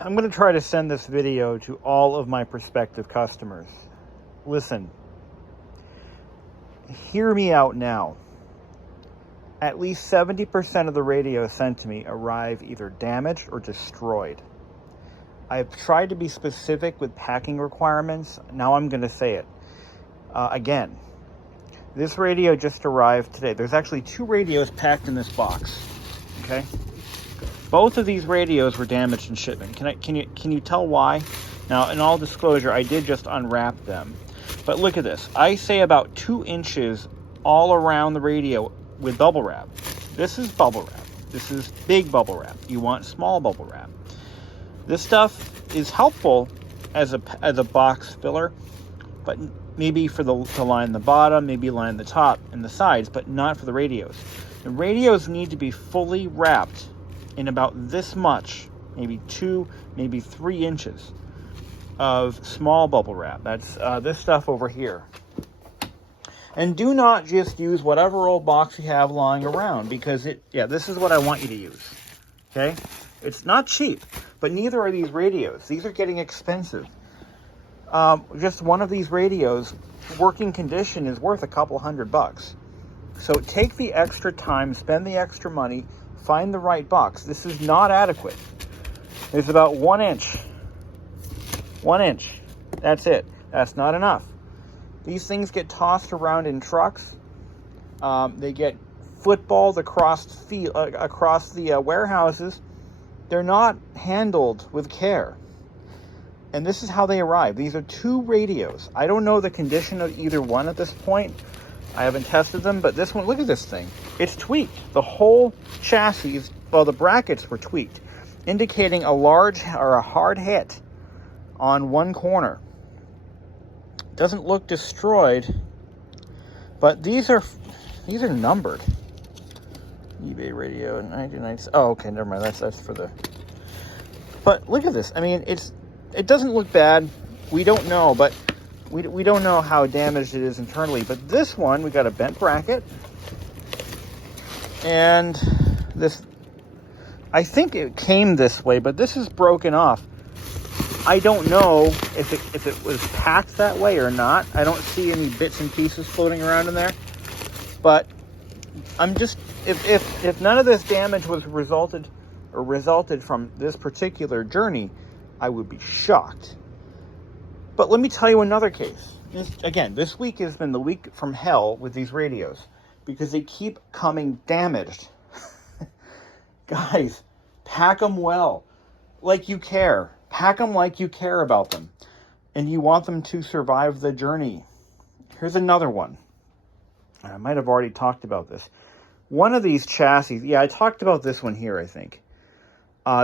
I'm going to try to send this video to all of my prospective customers. Listen, hear me out now. At least 70% of the radios sent to me arrive either damaged or destroyed. I've tried to be specific with packing requirements. Now I'm going to say it. Again, this radio just arrived today. There's actually 2 radios packed in this box. Okay? Both of these radios were damaged in shipment. Can you tell why? Now, in all disclosure, I did just unwrap them. But look at this. I say about 2 inches all around the radio with bubble wrap. This is bubble wrap. This is big bubble wrap. You want small bubble wrap. This stuff is helpful as a box filler, but maybe to line the bottom, maybe line the top and the sides, but not for the radios. The radios need to be fully wrapped in about this much, maybe 2, maybe 3 inches of small bubble wrap. That's this stuff over here. And do not just use whatever old box you have lying around, because this is what I want you to use. Okay? It's not cheap, but neither are these radios. These are getting expensive. Just one of these radios, working condition, is worth a couple $100. So take the extra time, spend the extra money, find the right box. This is not adequate. There's about 1 inch. 1 inch. That's it. That's not enough. These things get tossed around in trucks. They get footballed across the warehouses. They're not handled with care. And this is how they arrive. These are 2 radios. I don't know the condition of either one at this point. I haven't tested them, but this one, look at this thing. It's tweaked. The whole chassis, well, the brackets were tweaked, indicating a large or a hard hit on one corner. Doesn't look destroyed, but these are numbered. eBay radio 1990. Oh, okay, never mind. That's for the. But look at this. I mean, it doesn't look bad. We don't know, but we don't know how damaged it is internally. But this one, we got a bent bracket, and this. I think it came this way, but this is broken off. I don't know if it was packed that way or not. I don't see any bits and pieces floating around in there. But I'm just, if none of this damage was resulted from this particular journey, I would be shocked. But let me tell you another case. This week has been the week from hell with these radios, because they keep coming damaged. Guys, pack them well, like you care. Pack them like you care about them, and you want them to survive the journey. Here's another one. I might have already talked about this. One of these chassis, I talked about this one here, I think.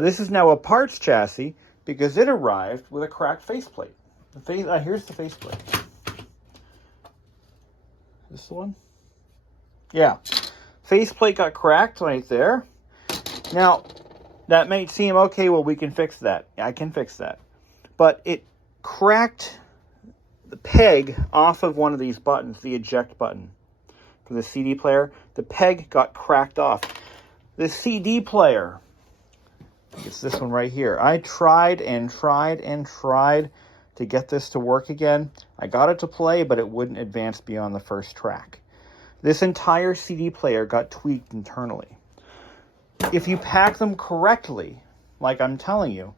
This is now a parts chassis because it arrived with a cracked faceplate. Here's the faceplate. This the one? Yeah. Faceplate got cracked right there. Now, that may seem, okay, well, we can fix that. I can fix that. But it cracked the peg off of one of these buttons, the eject button for the CD player. The peg got cracked off. The CD player, it's this one right here. I tried and tried and tried to get this to work again. I got it to play, but it wouldn't advance beyond the first track. This entire CD player got tweaked internally. If you pack them correctly, like I'm telling you,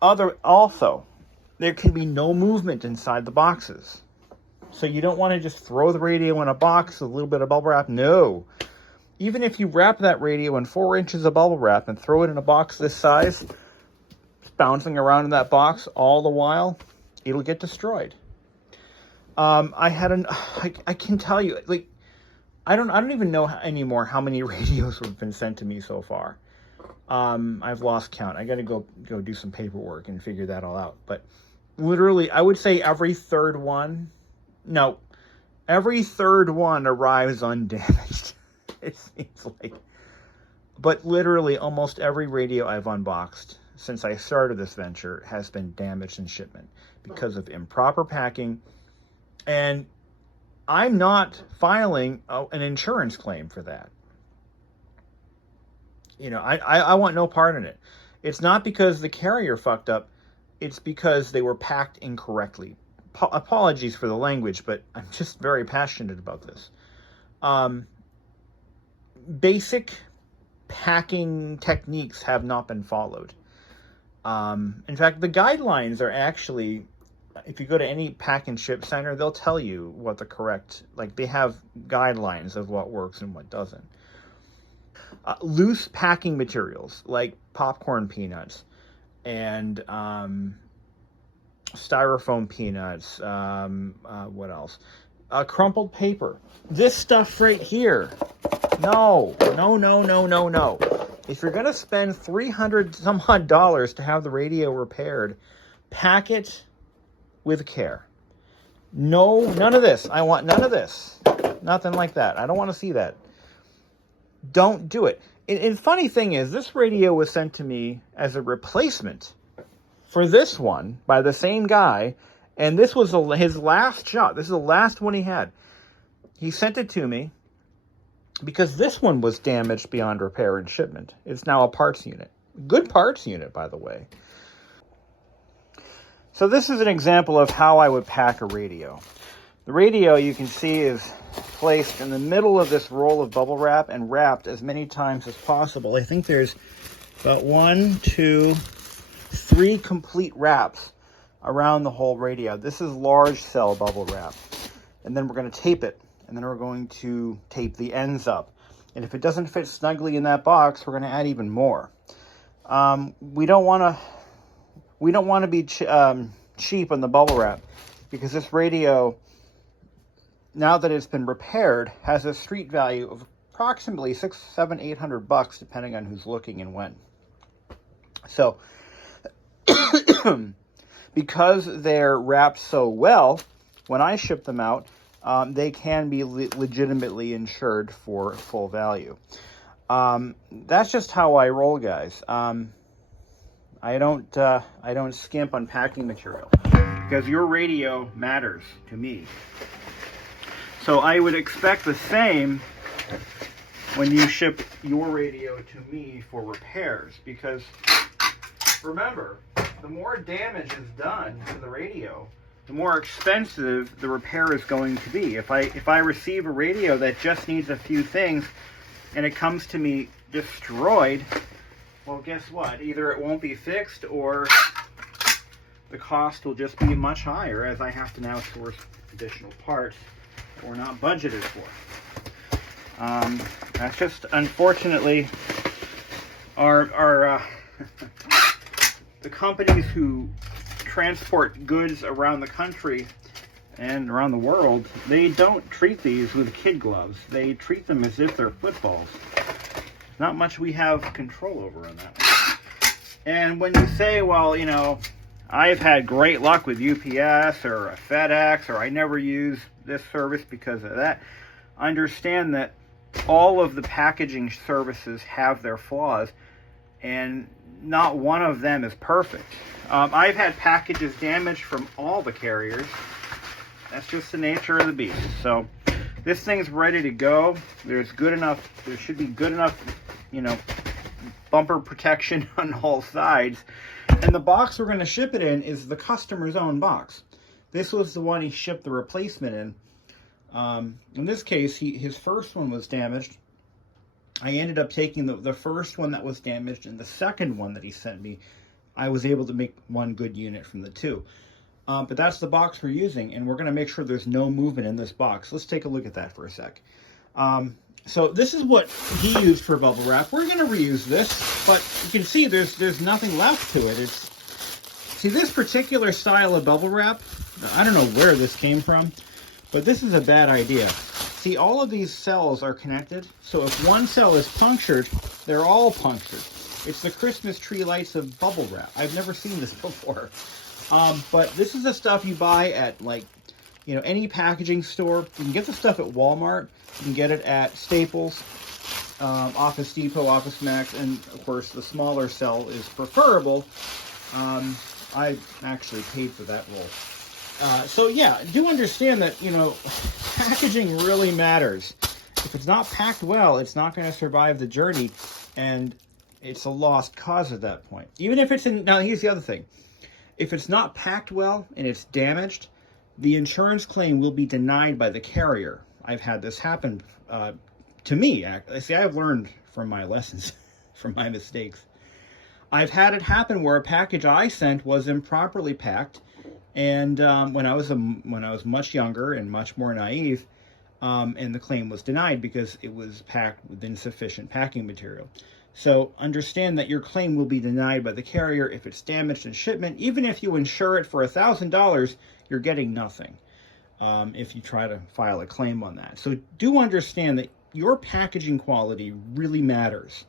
there can be no movement inside the boxes. So you don't want to just throw the radio in a box with a little bit of bubble wrap. No. Even if you wrap that radio in 4 inches of bubble wrap and throw it in a box this size, bouncing around in that box all the while, it'll get destroyed. I can tell you, like, I don't even know anymore how many radios have been sent to me so far. I've lost count. I got to go do some paperwork and figure that all out. But literally, I would say every third one arrives undamaged. It seems like. But literally, almost every radio I've unboxed since I started this venture has been damaged in shipment because of improper packing. And I'm not filing an insurance claim for that. I want no part in it. It's not because the carrier fucked up. It's because they were packed incorrectly. Apologies for the language, but I'm just very passionate about this. Basic packing techniques have not been followed. In fact, the guidelines are actually, if you go to any pack and ship center, they'll tell you what the correct, like they have guidelines of what works and what doesn't. Loose packing materials like popcorn peanuts and styrofoam peanuts. What else? Crumpled paper. This stuff right here. No. If you're going to spend $300 some odd to have the radio repaired, pack it with care. No, none of this. I want none of this. Nothing like that. I don't want to see that. Don't do it. And funny thing is, this radio was sent to me as a replacement for this one by the same guy, and this was his last shot. This is the last one he had. He sent it to me because this one was damaged beyond repair and shipment. It's now a parts unit. Good parts unit, by the way. So this is an example of how I would pack a radio. The radio, you can see, is placed in the middle of this roll of bubble wrap and wrapped as many times as possible. I think there's about 1, 2, 3 complete wraps around the whole radio. This is large cell bubble wrap. And then we're going to tape it. And then we're going to tape the ends up. And if it doesn't fit snugly in that box, we're going to add even more. We don't want to be cheap on the bubble wrap, because this radio, now that it's been repaired, has a street value of approximately $600, $700, $800, depending on who's looking and when. So, because they're wrapped so well, when I ship them out, they can be legitimately insured for full value. That's just how I roll, guys. I don't skimp on packing material, because your radio matters to me. So I would expect the same when you ship your radio to me for repairs, because remember, the more damage is done to the radio, the more expensive the repair is going to be. If I receive a radio that just needs a few things and it comes to me destroyed, well, guess what? Either it won't be fixed, or the cost will just be much higher, as I have to now source additional parts that we're not budgeted for. That's just, unfortunately, our the companies who transport goods around the country and around the world, they don't treat these with kid gloves. They treat them as if they're footballs. Not much we have control over on that one. And when you say, well, you know, I've had great luck with UPS or FedEx, or I never use this service because of that, understand that all of the packaging services have their flaws, and not one of them is perfect. I've had packages damaged from all the carriers. That's just the nature of the beast. So this thing's ready to go. There should be good enough, you know, bumper protection on all sides. And the box we're going to ship it in is the customer's own box. This was the one he shipped the replacement in. In this case, his first one was damaged. I ended up taking the first one that was damaged, and the second one that he sent me, I was able to make one good unit from the two. But that's the box we're using, and we're going to make sure there's no movement in this box. Let's take a look at that for a sec. So this is what he used for bubble wrap. We're going to reuse this, but you can see there's nothing left to it. See, this particular style of bubble wrap, I don't know where this came from, but this is a bad idea. See, all of these cells are connected, so if one cell is punctured, they're all punctured. It's the Christmas tree lights of bubble wrap. I've never seen this before. But this is the stuff you buy at, like, you know, any packaging store. You can get the stuff at Walmart. You can get it at Staples, Office Depot, Office Max, and of course the smaller cell is preferable. I actually paid for that roll. So yeah, do understand that, you know, packaging really matters. If it's not packed well, it's not going to survive the journey, and it's a lost cause at that point. Even if it's in, now here's the other thing. If it's not packed well and it's damaged, the insurance claim will be denied by the carrier. I've had this happen to me. See, I've learned from my lessons, from my mistakes. I've had it happen where a package I sent was improperly packed, and when I was much younger and much more naive, and the claim was denied because it was packed with insufficient packing material. So understand that your claim will be denied by the carrier if it's damaged in shipment. Even if you insure it for $1,000, you're getting nothing if you try to file a claim on that. So do understand that your packaging quality really matters,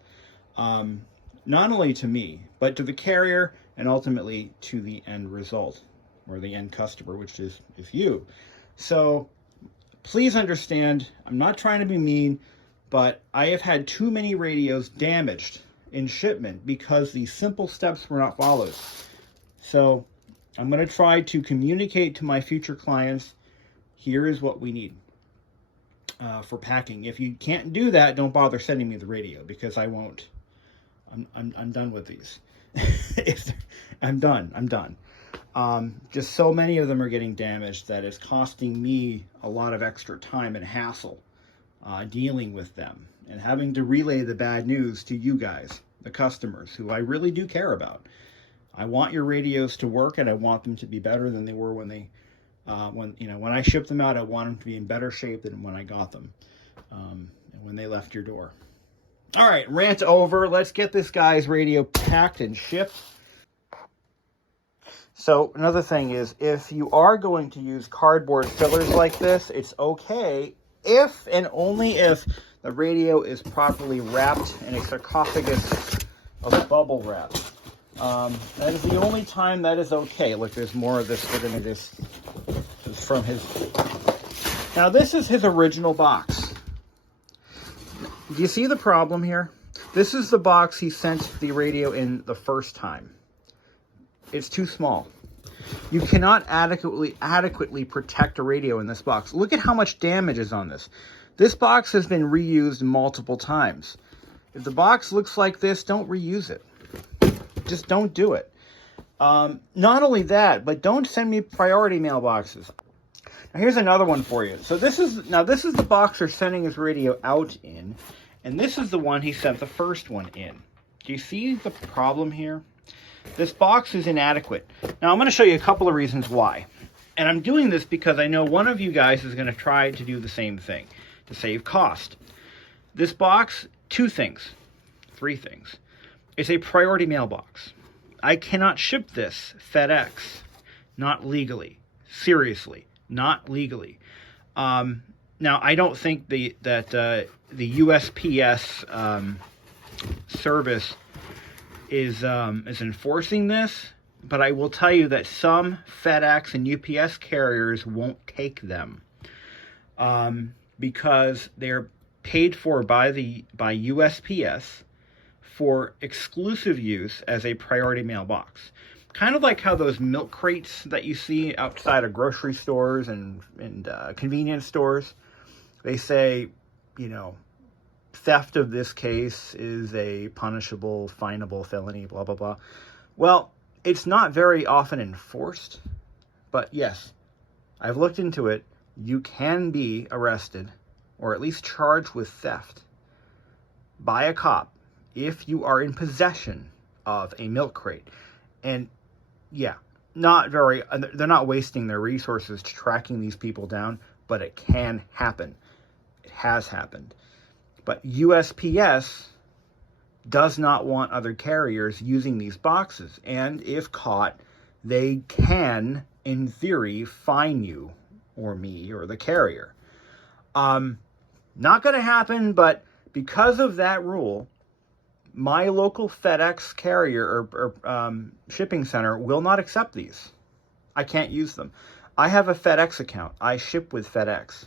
not only to me, but to the carrier and ultimately to the end result or the end customer, which is you. So please understand, I'm not trying to be mean, but I have had too many radios damaged in shipment because these simple steps were not followed. So I'm going to try to communicate to my future clients, here is what we need for packing. If you can't do that, don't bother sending me the radio, because I won't. I'm done with these. I'm done. Just so many of them are getting damaged that it's costing me a lot of extra time and hassle dealing with them and having to relay the bad news to you guys, the customers, who I really do care about. I want your radios to work, and I want them to be better than they were when I shipped them out. I want them to be in better shape than when I got them, and when they left your door. All right, rant over. Let's get this guy's radio packed and shipped. So another thing is, if you are going to use cardboard fillers like this, it's okay if and only if the radio is properly wrapped in a sarcophagus of bubble wrap. That is the only time that is okay. Look, there's more of this. We're going to this is from his. Now this is his original box. Do you see the problem here? This is the box he sent the radio in the first time. It's too small. You cannot adequately protect a radio in this box. Look at how much damage is on this. This box has been reused multiple times. If the box looks like this, don't reuse it. Just don't do it. Not only that, but don't send me priority mailboxes. Now here's another one for you. So this is the box they're sending his radio out in, and this is the one he sent the first one in. Do you see the problem here? This box is inadequate. Now I'm going to show you a couple of reasons why. And I'm doing this because I know one of you guys is going to try to do the same thing to save cost. This box, three things. It's a priority mailbox. I cannot ship this FedEx, not legally. Seriously, not legally. Now I don't think that the USPS service is enforcing this, but I will tell you that some FedEx and UPS carriers won't take them because they're paid for by USPS for exclusive use as a priority mailbox. Kind of like how those milk crates that you see outside of grocery stores and convenience stores, they say, theft of this case is a punishable, finable felony, blah, blah, blah. Well, it's not very often enforced, but yes, I've looked into it. You can be arrested or at least charged with theft by a cop if you are in possession of a milk crate. And yeah, they're not wasting their resources tracking these people down, but it can happen. It has happened. But USPS does not want other carriers using these boxes. And if caught, they can, in theory, fine you or me or the carrier. Not going to happen, but because of that rule, my local FedEx carrier or shipping center will not accept these. I can't use them. I have a FedEx account. I ship with FedEx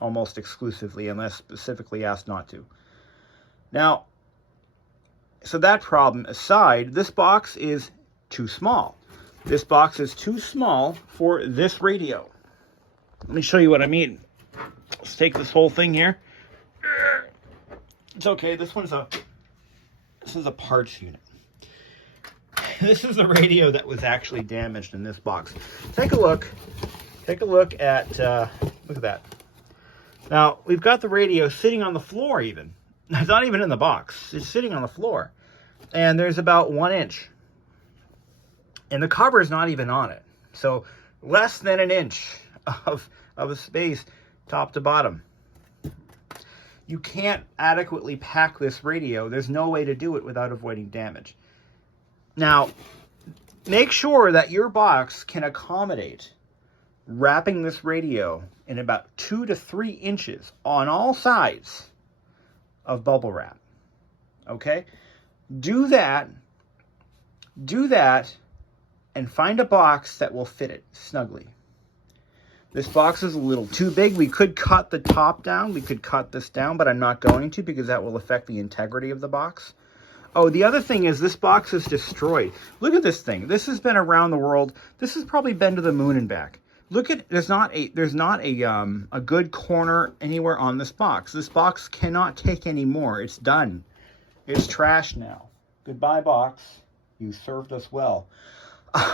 almost exclusively, unless specifically asked not to. Now, so that problem aside, this box is too small. This box is too small for this radio. Let me show you what I mean. Let's take this whole thing here. It's okay, this one's a This is a parts unit. This is the radio that was actually damaged in this box. Take a look. Take a look at, look at that. Now, we've got the radio sitting on the floor even. It's not even in the box. It's sitting on the floor. And there's about 1 inch. And the cover is not even on it. So, less than an inch of a space top to bottom. You can't adequately pack this radio. There's no way to do it without avoiding damage. Now, make sure that your box can accommodate wrapping this radio in about 2 to 3 inches on all sides of bubble wrap. Okay? Do that, and find a box that will fit it snugly. This box is a little too big. We could cut the top down. We could cut this down, but I'm not going to because that will affect the integrity of the box. Oh, the other thing is this box is destroyed. Look at this thing. This has been around the world. This has probably been to the moon and back. Look at, there's not a good corner anywhere on this box. This box cannot take any more. It's done. It's trash now. Goodbye, box. You served us well.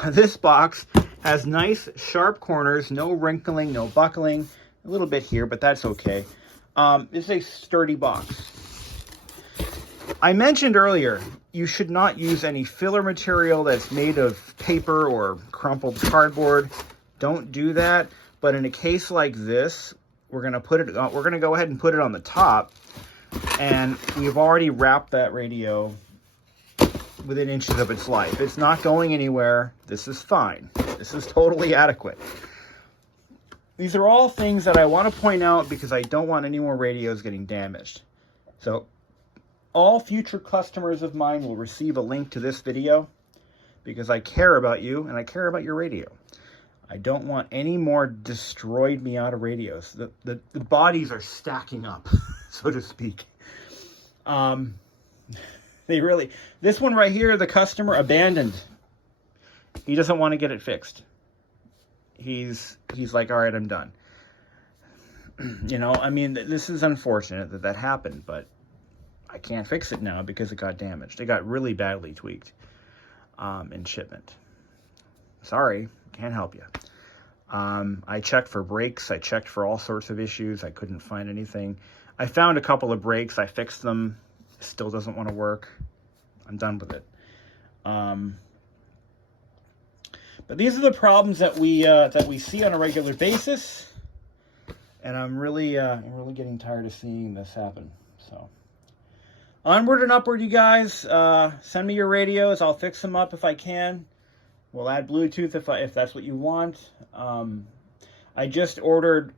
This box has nice sharp corners, no wrinkling, no buckling. A little bit here, but that's okay. It's a sturdy box. I mentioned earlier, you should not use any filler material that's made of paper or crumpled cardboard. Don't do that. But in a case like this, we're gonna go ahead and put it on the top, and we've already wrapped that radio within inches of its life. It's not going anywhere. This is fine. This is totally adequate. These are all things that I want to point out because I don't want any more radios getting damaged. So all future customers of mine will receive a link to this video because I care about you and I care about your radio. I don't want any more destroyed Miata radios. The bodies are stacking up, so to speak. They really, this one right here, the customer abandoned. He doesn't want to get it fixed. He's like, all right, I'm done. You know, I mean, this is unfortunate that happened, but I can't fix it now because it got damaged. It got really badly tweaked in shipment. Sorry, can't help you. I checked for brakes. I checked for all sorts of issues. I couldn't find anything. I found a couple of brakes. I fixed them. Still doesn't want to work. I'm done with it. But these are the problems that we see on a regular basis, and I'm really getting tired of seeing this happen. So onward and upward, you guys. Send me your radios. I'll fix them up if I can. We'll add Bluetooth if that's what you want. I just ordered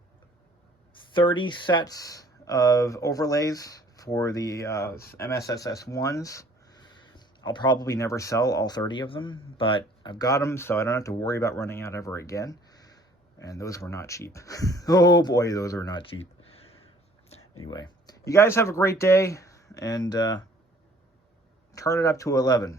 30 sets of overlays for the MSSS ones. I'll probably never sell all 30 of them, but I've got them, so I don't have to worry about running out ever again. And those were not cheap. Oh boy, those were not cheap. Anyway, you guys have a great day, and turn it up to 11.